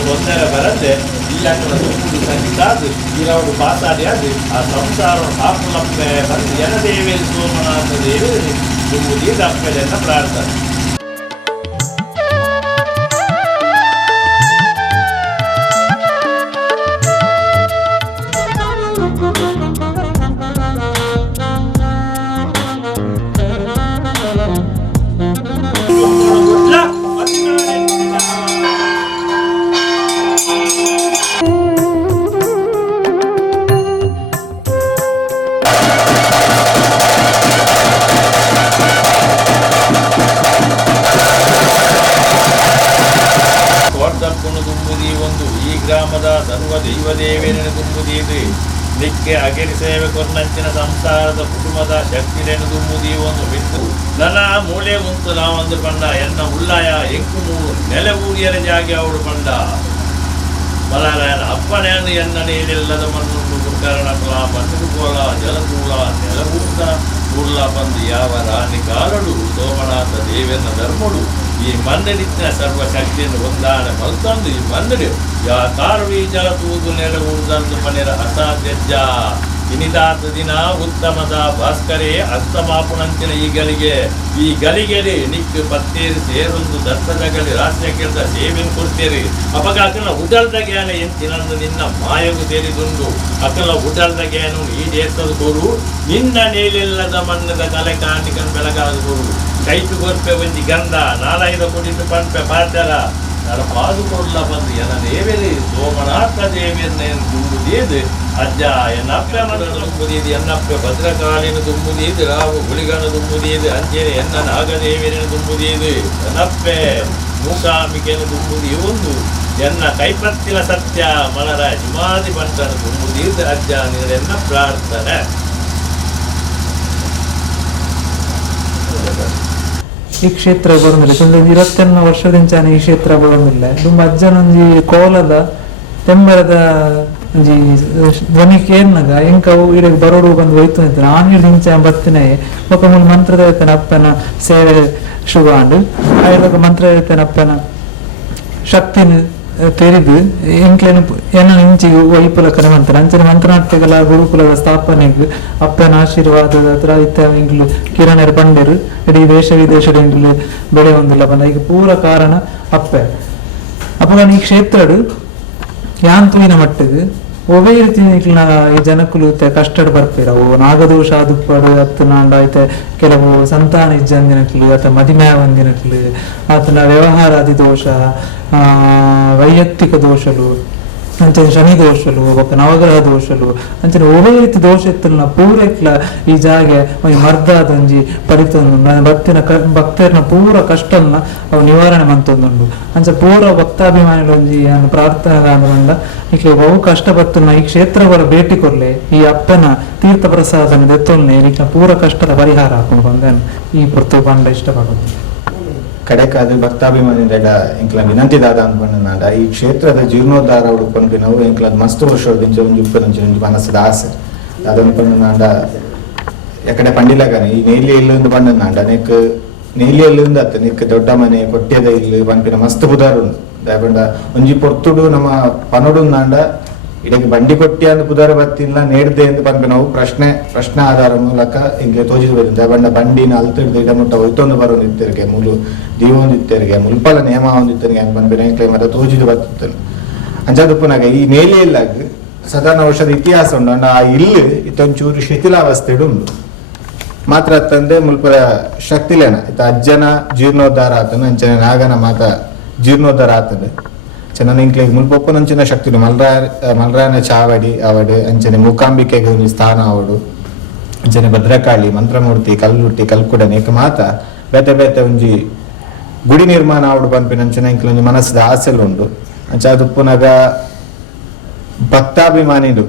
ತೊಂದರೆ ಬರದೆ ಈ ಅಕ್ಕನ ದುಂಬುದು ಸಂಗೀತಾದು ಇರವರು ಪಾಸಾಡಿ ಅದು ಆ ಸಂಸಾರ ಪಾಪುಲಪ್ಪೆ ಬಂದು ಜನದೇವಿ ಸೋಮನಾಥ ದೇವಿ ದುಂಬುದಿ ದಪ್ಪೆಯನ್ನು ಪ್ರಾರ್ಥನೆ. ತುಂಬುದಿ ಒಂದು ಈ ಗ್ರಾಮದ ಸರ್ವ ದೈವ ದೇವೇನ ತುಂಬುದಿದು ದಿಕ್ಕೆ ಅಗಿರಿ ಸೇವೆ ಕೊನ್ನಂಚಿನ ಸಂಸಾರದ ಕುಟುಂಬದ ಶಕ್ತಿರೇನು ತುಂಬುದಿ ಒಂದು ಬಿಟ್ಟು ನನ್ನ ಮೂಳೆ ಉಂಟು ನಾವೊಂದು ಪಂಡ ಎನ್ನ ಉಳ್ಳಾಯ ಎಂಕು ಮೂರು ನೆಲೆ ಊರಿಯರ ಜಾಗಿ ಅವಳು ಪಂಡ ಬಲಾರಾಯನ ಅಪ್ಪನೇನು ಎನ್ನ ನೀರಿಲ್ಲದ ಮಣ್ಣುಂಟು ಕುರ್ಕರಣಕಲ ಪಂಡು ಕೋಲ ಜಲಕೂಲ ನೆಲಗೂಟ ಕೂಡ್ಲ ಬಂದು ಯಾವ ರಾಣಿ ಕಾಲಡು ಸೋಮನಾಥ ದೇವೆನ್ನ ಧರ್ಮಡು ಈ ಮನ್ನಡಿನ ಸರ್ವಶಕ್ತಿಯನ್ನು ಹೊಂದಾಣ ಮಲ್ತಂದು ಈ ಮನ್ನಡಿ ಯಾ ಕಾರುಡಿ ಜಲ ತೂದು ನೆಲೆ ಉಳಿದಂದು ಮನೆಯ ಅಸಾಧ್ಯಜ್ಜ ಇನಿದಾತ ದಿನ ಉತ್ತಮದ ಭಾಸ್ಕರೇ ಅಸ್ತಮಾಪುಣಂಚಿನ ಈ ಗಲಿಗೆರೆ ನಿಕ್ಕು ಪತ್ತೇರಿ ಸೇರೊಂದು ದತ್ತದಗಲಿ ರಾಷ್ಟ್ರ ಕೆಲ್ದ ಸೇವೆನ್ ಕೊಡ್ತೇರಿ ಅಪಗ ಅಕಲ ಉಡಲ್ದ ಜ್ಞಾನ ಎಂತಿನಂದು ನಿನ್ನ ಮಾಯಗು ಸೇರಿದುಂಡು ಅಕಲ ಉಡಲ್ದ ಜ್ಞಾನ ಈ ದೇಶದ ಕೊರು ನಿನ್ನ ನೇಲಿಲ್ಲದ ಮಣ್ಣದ ಕಲೆ ಕಾಣಿಕನ್ ಬೆಳಗಾದ ಕೊರು ಕೈತು ಗೊರ್ಪೆ ಒಂಜಿ ಗಂಧ ನಾಲೈದ ಕೊಡಿತು ಪಂಪೆ ಪಾಟಲ ನರ ಪಾದು ಕೊಡ್ಲ ಬಂದು ಎನ ದೇವೇರಿ ಸೋಮನಾಥ ದೇವಿಯನ್ನೇನು ತುಂಬುದೀದು ಅಜ್ಜ ಎನ್ನಪ್ಪೆ ಮನ ತುಂಬುದೀದು ಎನ್ನಪ್ಪೆ ಭದ್ರಕಾಳಿನ ತುಂಬುದೀದು ರಾವು ಗುಳಿಗನ ತುಂಬುದೀದು ಅಂಜೇನೆ ಎನ್ನ ನಾಗದೇವಿಯನ್ನು ತುಂಬುದೀದು ಎನ್ನಪ್ಪೆ ಮೂಕಾಂಬಿಕೆಯನ್ನು ತುಂಬುದಿ ಒಂದು ಎನ್ನ ಕೈಪತ್ತಿನ ಸತ್ಯ ಮನರ ಹಿಮಾದಿ ಬಂಟನ ತುಂಬುದೀದು ಅಜ್ಜ ನಿನ್ನ ಪ್ರಾರ್ಥನೆ. ಈ ಕ್ಷೇತ್ರ ಬರೋದಿಲ್ಲ ಒಂದು 20 ವರ್ಷದಿಂಚಾನೆ ಈ ಕ್ಷೇತ್ರ ಬರೋದಿಲ್ಲ ತುಂಬ ಅಜ್ಜನೊಂಜಿ ಕೋಲದ ತೆಂಬರದ ಒಂಜಿ ಧ್ವನಿಕೆ ಏನಾಗ ಎಂಕವು ಇಡೀ ಬರೋಡು ಬಂದು ಹೋಯ್ತು ಅಂತ ನಾನು ಹಿಂಚ ಬರ್ತೀನಿ ಒಬ್ಬ ಮೂಲ ಮಂತ್ರದ ಹೇಳ್ತಾನೆ ಅಪ್ಪನ ಸೇವೆ ಶುಭಾಂಡು ಆಯ್ತು ಮಂತ್ರ ಹೇಳ್ತಾನೆ ಅಪ್ಪನ ಶಕ್ತಿನ ತೆರಿದು ಎಂಕ್ಲೇನು ಏನ ಇಂಚಿಗೆ ವೈಪುಲಕನೆ ಮಂತ್ರ ಅಂಚನೆ ಮಂತ್ರನಾಟ್ಯಗಳ ಗುರುಕುಲದ ಸ್ಥಾಪನೆಗೆ ಅಪ್ಪನ ಆಶೀರ್ವಾದದ ಹತ್ರ ಇತ್ತ ಇಂಗ್ಲು ಕಿರಣರ ಪಂಡರು ಇಡೀ ದೇಶ ವಿದೇಶದ ಇಂಗ್ಲು ಬೆಳೆ ಹೊಂದಿಲ್ಲ ಬಂದ ಈಗ ಪೂರ ಕಾರಣ ಅಪ್ಪೆ ಅಪ್ಪಗ ಈ ಕ್ಷೇತ್ರಡು ಯಾಂತುವಿನ ಮಟ್ಟಿಗೆ ಒವೇ ರೀತಿ ಈ ಜನಕ್ಕೂ ಕಷ್ಟಡ್ ಬರ್ಪೇರ ಅವು ನಾಗದೋಷ ಆದುಪ್ಪಡು ಅತ್ತ ನಾಂಡ ಐತೆ ಕೆಲವು ಸಂತಾನ ಇಜ್ಜಂದಿನಕ್ಲು ಅಥವಾ ಮದಿಮೆ ಒಂದಿನಕ್ಲು ಆತನ ವ್ಯವಹಾರಾದಿ ದೋಷ ವೈಯಕ್ತಿಕ ದೋಷಲು ಅಂಚನೆ ಶನಿ ದೋಷಲು ಒಬ್ಬ ನವಗ್ರಹ ದೋಷಲು ಅಂಚನೆ ಒವೇ ರೀತಿ ದೋಷ ಇತ್ತಲ್ಲ ಪೂರೈಕ್ಲ ಈ ಜಾಗೆ ಮರ್ದಾದಂಜಿ ಪಡಿತೊಂದು ಭಕ್ತಿನ ಭಕ್ತರನ್ನ ಪೂರ ಕಷ್ಟನ್ನ ಅವು ನಿವಾರಣೆ ಮಂತೊಂದುಂಡು ಅಂಚ ಪೂರ ಭಕ್ತಾಭಿಮಾನಿಗಳೊಂಜಿ ಪ್ರಾರ್ಥನೆ ಬಂದ ಈಗ ಬಹು ಕಷ್ಟಪಟ್ಟನ ಈ ಕ್ಷೇತ್ರಗಳ ಭೇಟಿ ಕೊರ್ಲೆ ಈ ಅಪ್ಪನ ತೀರ್ಥ ಪ್ರಸಾದನ ದೆತ್ತೊಲ್ನೆ ಈಗ ಪೂರ ಕಷ್ಟದ ಪರಿಹಾರ ಹಾಕೊಂಡು ಬಂದೇನು ಈ ಪುರ್ತು ಬಂಡ ಇಷ್ಟಪಡೋದು ಕಡೆಕಾದ ಭಕ್ತಾಭಿಮಾನಿಗಳ ಎಂಕ್ಲ ವಿನಂತಿದಾದ ಅನ್ಕೊಂಡ ಈ ಕ್ಷೇತ್ರದ ಜೀರ್ಣೋದ್ಧಾರ ಹುಡುಕೊಂಡು ನಾವು ಎಂಕ್ಲ ಮಸ್ತ್ ವರ್ಷದಿಂದ ಒಂದು ಇಪ್ಪತ್ತಂಚು ಮನಸ್ಸದ ಆಸೆ ಅದನ್ಕೊಂಡು ನಾಂಡ ಎಕಡೆ ಪಂಡಿಲ ಕಾನಿ ಈ ನೇಲಿ ಇಲ್ಲಿಂದ ಬಂದ ನಾಂಡ ನೆಕ್ ನೇಲಿ ಎಲ್ಲಿಂದ ಅತ್ತ ನೆಕ್ ದೊಡ್ಡ ಮನೆ ಕೊಟ್ಟೆದ ಇಲ್ಲಿ ಪಂಪಿನ ಮಸ್ತ್ ಬುಧಾರ ಉಂಟು ದಾಯಕೊಂಡ ಒಂಜಿ ಪೊರ್ತುಡು ನಮ್ಮ ಪನೋಡು ನಾಂಡ ಇದಕ್ಕೆ ಬಂಡಿ ಕೊಟ್ಟಿ ಅಂತ ಪುದಾರ ಬರ್ತಿಲ್ಲ ನೇಡ್ದೆ ಅಂತ ಬಂದು ನಾವು ಪ್ರಶ್ನೆ ಆಧಾರ ಮೂಲಕ ಹಿಂಗೆ ತೋಜಿದು ಬರ್ತದೆ ಬಂಡ ಬಂಡಿನ ಅಲ್ತಿಡ್ದು ಇಡಮುಟ್ಟ ಹೋಯ್ತೊಂದು ಬರೋದಿತ್ತರಿಗೆ ಮೂಲು ದೀವೊಂದಿತ್ತರಿಗೆ ಮುಲ್ಪಲ ನೇಮ ಹೊಂದಿತ್ತರಿಗೆ ಅಂತ ಬಂದ್ಬಿಟ್ಟು ಎಂಕ್ಲೆ ಮತ್ತೆ ತೋಜಿದು ಬರ್ತಿತ್ತನು ಅಂಜಾದಪ್ಪನಾಗ ಈ ನೇಲಿಯಲ್ಲಾಗ ಸಾಧಾರಣ ವರ್ಷದ ಇತಿಹಾಸ ಉಂಡು ಆ ಇಲ್ಲಿ ಇತ್ತೊಂಚೂರು ಶಿಥಿಲಾವಸ್ಥೆಡು ಉಂಡು ಮಾತ್ರ ತಂದೆ ಮುಲ್ಪರ ಶಕ್ತಿಲೇನ ಇತ್ತ ಅಜ್ಜನ ಜೀರ್ಣೋದ್ಧಾರ ಆತನು ಅಂಚನೆ ನಾಗನ ಮಾತ ಜೀರ್ಣೋದ್ಧಾರ ಆತನು ಚೆನ್ನ ಇಂಕ್ಲೆ ಮುಲ್ಪೊಪ್ಪನಂಚಿನ ಶಕ್ತಿ ಮಲ್ರಾಯನ ಚಾವಡಿ ಅವಡು ಅಂಚನೆ ಮೂಕಾಂಬಿಕೆಗೆ ಒಂದು ಸ್ಥಾನ ಅವಡು ಅಂಚನೆ ಭದ್ರಕಾಳಿ ಮಂತ್ರಮೂರ್ತಿ ಕಲ್ಲುಟ್ಟಿ ಕಲ್ಕುಡ ನೇಕ ಮಾತ ಬೇತೆ ಬೇತೆ ಒಂಜಿ ಗುಡಿ ನಿರ್ಮಾಣ ಅವಡು ಪಂಪಿನಂಚಿನ ಇಂಕ್ಲೆ ಒಂಜಿ ಮನಸ್ಸದ ಆಸೆಲು ಉಂಡು ಅಂಚ ಅದುಪ್ಪುನಗ ಭಕ್ತಾಭಿಮಾನಿಲು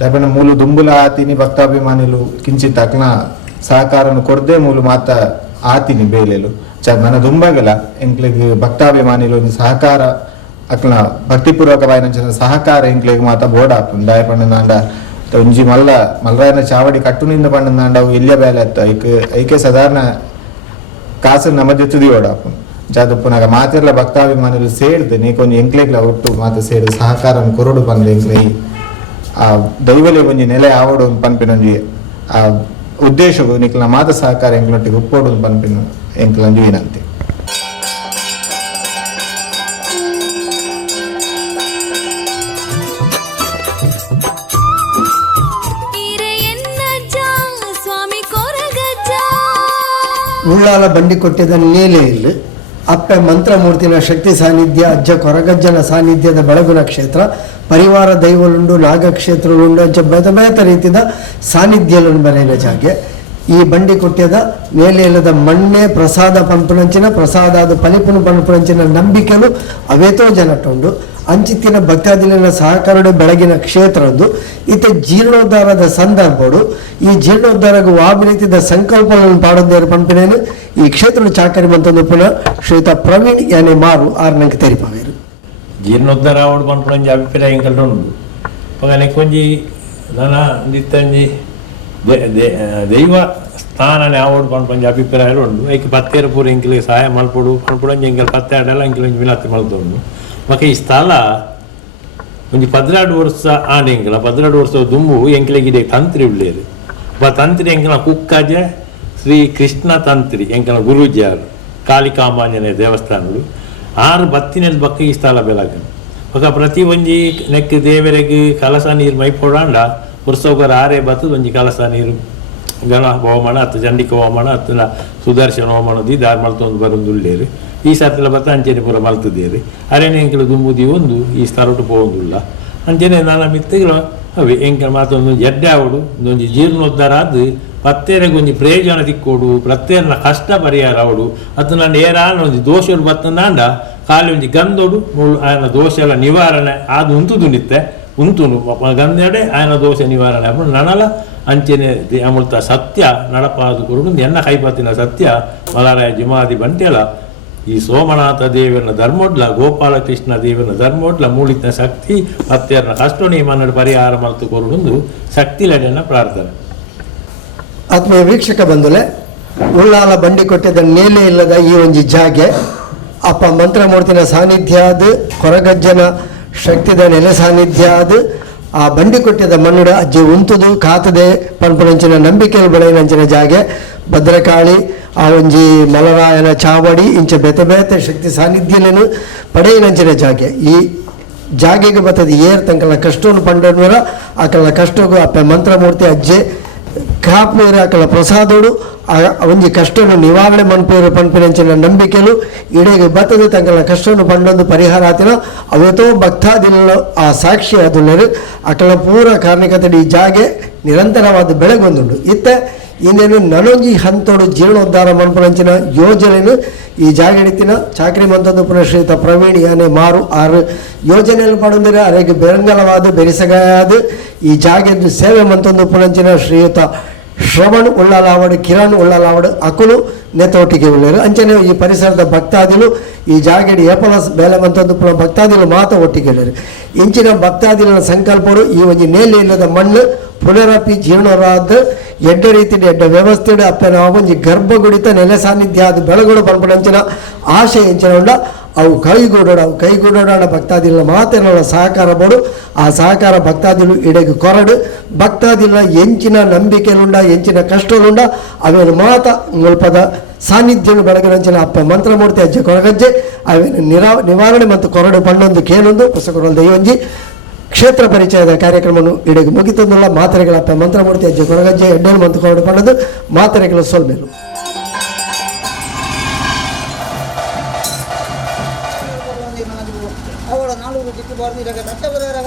ದಾಪನ ಮೂಲು ದುಂಬುಲ ಆತಿನಿ ಭಕ್ತಾಭಿಮಾನಿಲು ಕಿಂಚಿತ್ ಅಕ್ನ ಸಹಕಾರನು ಕೊರ್ದೆ ಮೂಲು ಮಾತ ಆತಿನಿ ಬೇಲೆಲು ಮನ ದುಂಬಗಲ ಎಂಕ್ಲೆಗ್ ಭಕ್ತಾಭಿಮಾನಿಲು ಒಂದು ಸಹಕಾರ ಅಕ್ಲ ಭಕ್ತಿಪೂರ್ವಕವಾಯಿನ ಸಹಕಾರ ಇಂಕ್ಲೆಗ್ ಮಾತ ಬೋರ್ಡ್ ಆಪುಂಡು ದಾಯ ಪಂಡ ಒಂಜಿ ಮಲ್ರಾಯನ ಚಾವಡಿ ಕಟ್ಟುನಿಂದ ಪಂಡ ನಾಂಡ ಎಲ್ಲಿಯ ಬೇಲೆ ಅತ್ತ ಐಕೆ ಸಾಧಾರಣ ಕಾಸು ನಮ್ಮದೆತ್ತುದಿ ಓಡಾಪುಂಡು ಜಾದು ಪುನಗ ಮಾತೆರ್ಲ ಭಕ್ತಾಭಿಮಾನುలు ಸೇರ್ದು ನೀಕೊಂಜಿ ಎಂಕ್ಲೆಗ್ಲ ಒಟ್ಟು ಮಾತ ಸೇರ್ದು ಸಹಕಾರನ ಕೊರಡು ಬಂದು ಎಂಕ್ಲೆ ಆ ದೈವಲೆ ಒಂಜಿ ನೆಲೆ ಆವಡು ಪನ್ಪಿನೊಂಜಿ ಆ ಉದ್ದೇಶವು ನಿಕ್ಲ ಮಾತ ಸಹಕಾರ ಎಂಕ್ಲೊಟ್ಟಿಗೆ ಉಪ್ಪೋಡು ಪನ್ಪಿನ ಎಂಕ್ಲಂಜಿ ವಿನಂತಿ. ಉಳ್ಳಾಲ ಬಂಡಿಕೊಟ್ಟದ ನೇಲೆಯಲ್ಲಿ ಅಪ್ಪೆ ಮಂತ್ರಮೂರ್ತಿನ ಶಕ್ತಿ ಸಾನ್ನಿಧ್ಯ ಅಜ್ಜ ಕೊರಗಜ್ಜನ ಸಾನ್ನಿಧ್ಯದ ಬೆಳಗುನ ಕ್ಷೇತ್ರ ಪರಿವಾರ ದೈವಲುಂಡು ನಾಗಕ್ಷೇತ್ರలుండు ಅಂಚ ಬೇತ ರೀತಿಯ ಸಾನ್ನಿಧ್ಯలను ಬರೆಯನ ಜಾಗೆ ಈ ಬಂಡಿಕೊಟ್ಟದ ನೇಲೆಯಲ್ಲದ ಮಣ್ಣೆ ಪ್ರಸಾದ ಪಂಪುನಂಚಿನ ಪ್ರಸಾದಾದ ಫಲಿಪುನು ಪಂಪುನಂಚಿನ ನಂಬಿಕೆಲು ಅವೇತೋ ಜನಟುಂಡು ಅಂಚಿತ್ತಿನ ಭಕ್ತಾದಿಲಿನ ಸಹಕಾರಡು ಬೆಳಗಿನ ಕ್ಷೇತ್ರದ್ದು ಇತ್ತೆ ಜೀರ್ಣೋದ್ಧಾರದ ಸಂದರ್ಭಡು ಈ ಜೀರ್ಣೋದ್ಧಾರಗೂ ವಾಬಿನಿತಿದ ಸಂಕಲ್ಪಗಳನ್ನು ಪಾಡೋದೇರು ಪಂಪಿನೇನು ಈ ಕ್ಷೇತ್ರ ಚಾಕರಿ ಮಂತೊಂದು ಪುನಃ ಶ್ರೀಯುತ ಪ್ರವೀಣ್ ಯಾನೆ ಮಾರು ಆರ್ನಂಗೆ ತೆರಿಪವೇರು ಜೀರ್ಣೋದ್ಧಾರ ಆವಡು ಪನ್ಪುನಂಜಿ ಅಭಿಪ್ರಾಯ ಎಂಕಲ್ಲು ಉಂಡು ಪಗನೆ ಕೊಂಜಿ ನನ್ನ ನಿತ್ತಂಜಿ ದೈವ ಸ್ಥಾನನೆ ಆವಡು ಪನ್ಪುನಂಜಿ ಅಭಿಪ್ರಾಯ ಉಂಡು ಐಕೆ ಪತ್ತೇರು ಪೂರ ಎಂಕಿಲಿಗೆ ಸಹಾಯ ಮಲ್ಪಡು ಪನ್ಪುನಂಜಿ ಎಂಕಲ್ ಪತ್ತೆ ಆಡಲ್ಲ ಎಂಕಿಲಂಜಿ ವಿನಂತಿ ಮಲ್ತುಂಡು ಮಕ್ಕ ಈ ಸ್ಥಳ ಒಂದು 16 ವರ್ಷ ಆಡೆಂಕಲ 16 ವರ್ಷ ದುಂಬು ಎಂಕಲಿಗೆ ತಂತ್ರಿ ಉಳ್ಳೇರು ತಂತ್ರಿ ಎಂಕಲ ಕುಕ್ಕಜ ಶ್ರೀ ಕೃಷ್ಣ ತಂತ್ರಿ ಎಂಕಲ ಗುರೂಜಿಯಾರು ಕಾಳಿಕಾಮಾಂಜನೇಯ ದೇವಸ್ಥಾನಗಳು 6 ಬತ್ತಿನಲ್ಲಿ ಬಕ್ಕ ಈ ಸ್ಥಳ ಬೆಳಗನು ಬಕ್ಕ ಪ್ರತಿ ಒಂಜಿ ನೆಕ್ ದೇವರಿಗೆ ಕಲಸ ನೀರು ಮೈಪೋಡಾಂಡ ವರ್ಷವರ 6 ಬತ್ತದ ಒಂಜಿ ಕಲಸ ನೀರು ಗಣ ಹೋಮಣ ಹತ್ತು ಚಂಡಿಕ ಹೋಮಣ ಹತ್ತಿನ ಸುದರ್ಶನ ಹೋಮಣ ದಾರ್ ಮಲ್ತೊಂದು ಬರೋದು ಉಳ್ಳೇರು ಈ ಸರ್ತಿಲ ಬತ್ತ ಅಂಚೆನೆ ಪೂರ ಮಲ್ತದೇರಿ ಅರೇನೆ ಎಂಕಲು ದುಂಬುದಿ ಒಂದು ಈ ಸ್ಥಳಟ್ಟು ಪೋಂದುಲ್ಲ ಅಂಚೆನೆ ನಾನ ಮಿತ್ತಗಳು ಅವೆ ಎಂಕಲ್ ಮಾತೊಂದು ಎಡ್ಡೆ ಆವಡು ಒಂದೊಂದು ಜೀರ್ಣೋದ್ಧಾರ ಆದ ಪತ್ತೇರೆಗೊಂದು ಪ್ರಯೋಜನ ತಿಕ್ಕೋಡು ಪ್ರತ್ಯೇರನ ಕಷ್ಟ ಪರಿಹಾರ ಅವಡು ಅದು ನಾನು ಏರಾನ ಒಂದು ದೋಷಗಳು ಬತ್ತಂದಾಂಡ ಖಾಲಿ ಒಂದು ಗಂದೋಡು ಆಯನ ದೋಷ ಎಲ್ಲ ನಿವಾರಣೆ ಅದು ಉಂತುದು ನಿತ್ತೆ ಉಂತುನು ಗಂದೆಡೆ ಆಯನ ದೋಷ ನಿವಾರಣೆ ಅಪ್ಪ ನನಲ ಅಂಚೆನೆ ಅಮೃತ ಸತ್ಯ ನಡಪಾದು ಕೊಡು ಎನ್ನ ಕೈಪತ್ತಿನ ಸತ್ಯ ಮಲರಾಯ ಜಿಮಾದಿ ಬಂಟೆಲ ಈ ಸೋಮನಾಥ ದೇವನ ಧರ್ಮೋಡ್ಲ ಗೋಪಾಲಕೃಷ್ಣ ದೇವನ ಧರ್ಮೋಡ್ಲ ಮೂಳಿತ ಶಕ್ತಿ ಪತ್ತೆರನ ಕಷ್ಟೋಣಿ ಮನ್ನಡ ಪರಿಹಾರ ಮಲ್ತು ಕೊರುಡು ಶಕ್ತಿಲಡೆನ ಪ್ರಾರ್ಥನೆ. ಆತ್ಮೀಯ ವೀಕ್ಷಕ ಬಂಧುಲೆ ಉಳ್ಳಾಲ ಬಂಡಿಕೊಟ್ಟದ ನೇಲೆ ಇಲ್ಲದ ಈ ಒಂಜಿ ಜಾಗೆ ಅಪ್ಪ ಮಂತ್ರಮೂರ್ತಿನ ಸಾನ್ನಿಧ್ಯ ಅದು ಕೊರಗಜ್ಜನ ಶಕ್ತಿದ ನೆಲೆ ಸಾನ್ನಿಧ್ಯ ಅದು ಆ ಬಂಡಿಕೊಟ್ಟದ ಮಣ್ಣುಡ ಅಜ್ಜಿ ಉಂತುದು ಕಾತದೆ ಪನ್ಪುನಂಚಿನ ನಂಬಿಕೆಯಲ್ಲಿ ಬೆಳೆಯನಂಚಿನ ಜಾಗೆ ಭದ್ರಕಾಳಿ ಆ ಒಂಜಿ ಮಲರಾಯನ ಚಾವಡಿ ಇಂಚ ಬೇತೆ ಶಕ್ತಿ ಸಾನ್ನಿಧ್ಯಲೇನು ಪಡೆಯನಂಚಿನ ಜಾಗೆ ಈ ಜಾಗೆಗೆ ಬರ್ತದೆ ಏರ್ ತಂಕಲ ಕಷ್ಟವನ್ನು ಪಂಡೋನ್ವರ ಆಕಲ ಕಷ್ಟಗೂ ಅಪ್ಪ ಮಂತ್ರಮೂರ್ತಿ ಅಜ್ಜೆ ಕಾಪ್ನೂರು ಆಕಲ ಪ್ರಸಾದೋಡು ಒಂಜಿ ಕಷ್ಟವನ್ನು ನಿವಾರಣೆ ಮನ್ಪೇರು ಪನ್ಪಿನಂಚಿನ ನಂಬಿಕೆಲು ಇಡೆಗೆ ಬತ್ತದ ತಂಕಲ ಕಷ್ಟವನ್ನು ಪಂಡೊಂದು ಪರಿಹಾರ ಆತಿನ ಅವತ್ತೋ ಭಕ್ತಾದಿಲ್ಲ ಆ ಸಾಕ್ಷಿ ಅದುಲ್ಲರು ಆಕಲ ಪೂರ ಕಾರಣಿಕತೆ ಈ ಜಾಗೆ ನಿರಂತರವಾದ ಬೆಳಗೊಂದುಂಡು ಇತ್ತೆ ಇನ್ನೇನು ನನೊಂಜಿ ಹಂತೋಡು ಜೀರ್ಣೋದ್ಧಾರ ಮನ್ಪುನಂಚಿನ ಯೋಜನೆಯನ್ನು ಈ ಜಾಗೆಡಿತಿನ ಚಾಕರಿ ಮಂತೊಂದು ಪುನಃ ಶ್ರೀಯುತ ಪ್ರವೀಣ್ ಯಾನೆ ಮಾರು 6 ಯೋಜನೆಯಲ್ಲಿ ಪಡೊಂದಿರ ಅರೆಗೆ ಬೆರಂಗಲವಾದ ಬೆರಿಸಗಾಯಾದ ಈ ಜಾಗೆದ್ದು ಸೇವೆ ಮಂತೊಂದು ಪುನಂಚಿನ ಶ್ರೀಯುತ ಶ್ರವಣ್ ಉಳ್ಳಲಾವಡು ಕಿರಣ್ ಉಳ್ಳಲಾವಡು ಅಕುಲು ನೆತೋಟಿಗೆ ಉಳ್ಳೇರು ಅಂಚನೆ ಈ ಪರಿಸರದ ಭಕ್ತಾದಿಲು ಈ ಜಾಗೆಡಿ ಏಪಲಸ್ ಬೇಲೆ ಮಂತೊಂದು ಪುನಃ ಭಕ್ತಾದಿಲು ಮಾತ ಒಟ್ಟಿಗೆ ಉಳ್ಳೇರು ಇಂಚಿನ ಭಕ್ತಾದಿಲಿನ ಸಂಕಲ್ಪರು ಈ ಒಂದು ನೇಲೆ ಇಲ್ಲದ ಮಣ್ಣು ಪುನರಪಿ ಜೀರ್ಣರಾದ ಎಡ್ಡ ರೀತಿ ಎಡ್ಡ ವ್ಯವಸ್ಥೆಡು ಅಪ್ಪನ ಒಂಜಿ ಗರ್ಭಗುಡಿತ ನೆಲೆ ಸಾನ್ನಿಧ್ಯ ಅದು ಬೆಳಗುಡು ಪಂಪುನಂಚಿನ ಆಶೆ ಎಂಚಿನ ಉಂಡ ಅವು ಕೈಗೂಡೋಡ ಭಕ್ತಾದಿಲ್ಲ ಮಾತೇನಲ್ಲ ಸಹಕಾರ ಬೋಡು ಆ ಸಹಕಾರ ಭಕ್ತಾದಿಲು ಇಡೆಗೆ ಕೊರಡು ಭಕ್ತಾದಿಲ್ಲ ಎಂಚಿನ ನಂಬಿಕೆಲುಂಡ ಎಂಚಿನ ಕಷ್ಟಲುಂಡ ಅವೇನು ಮಾತ ಮುಲ್ಪದ ಸಾನ್ನಿಧ್ಯನು ಬೆಳಗಿನಂಚಿನ ಅಪ್ಪ ಮಂತ್ರಮೂರ್ತಿ ಅಜ್ಜೆ ಕೊರಗಜ್ಜೆ ಅವೇನು ನಿವಾರಣೆ ಮತ್ತು ಕೊರಡು ಪಣ್ಣೊಂದು ಕೇಳೊಂದು ಪುಸ್ತಕಗಳು ದೈವಂಜಿ ಕ್ಷೇತ್ರ ಪರಿಚಯದ ಕಾರ್ಯಕ್ರಮವನ್ನು ಇಡೆಗೆ ಮುಗಿತಂದುಳ್ಳ ಮಾತರೆಗಳಪ್ಪ ಮಂತ್ರಮೂರ್ತಿ ಅಜ್ಜೆ ಕೊರಗಜ್ಜೆ ಎಡ್ಡೇನು ಮಂತು ಕೊರಡು ಪಣ್ಣದು ಮಾತರೆಗಳ ಸೋಲ್ಮೇಲು ಅವಳ 4 ದಿಕ್ಕು ಬರ್ದಿರಾಗ ತಟ್ಟೆ ಬರೆಯರಾಗ